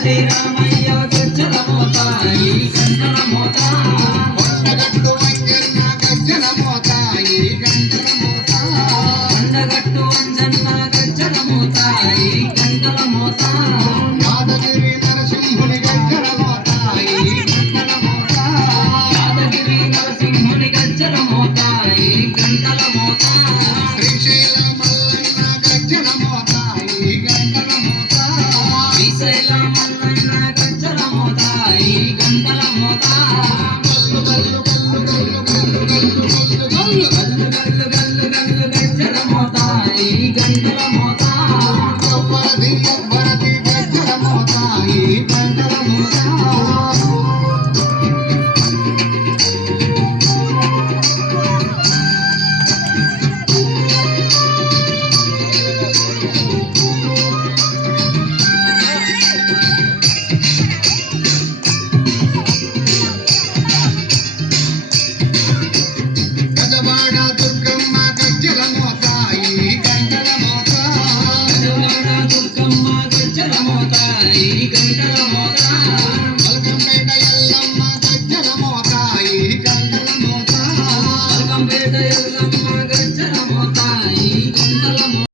శ్రీరామయ్య గజ్జల మోత ఈ గంటల మోత కొండగట్టు అంజన్న గజ్జల మోత ఈ గంటల మోత కొండగట్టు అంజన్న గజ్జల మోత ఈ గంటల మోత యాదగిరి నరసింహుని గజ్జల మోత ఈ గంటల మోత యాదగిరి నరసింహుని గజ్జల మోత ఈ గంటల మోత శ్రీశైల మల్లన్న గజ్జల మోత ఈ గంటల మోత శ్రీశైల మల్లన్న గజ్జల మోత ఈ గంటల మోత గల్లు గల్లు గల్లు గల్లు గల్లు గల్లు గల్లు గల్లు గల్లు గల్లు గల్లు గజ్జల మోత ఈ గంటల మోత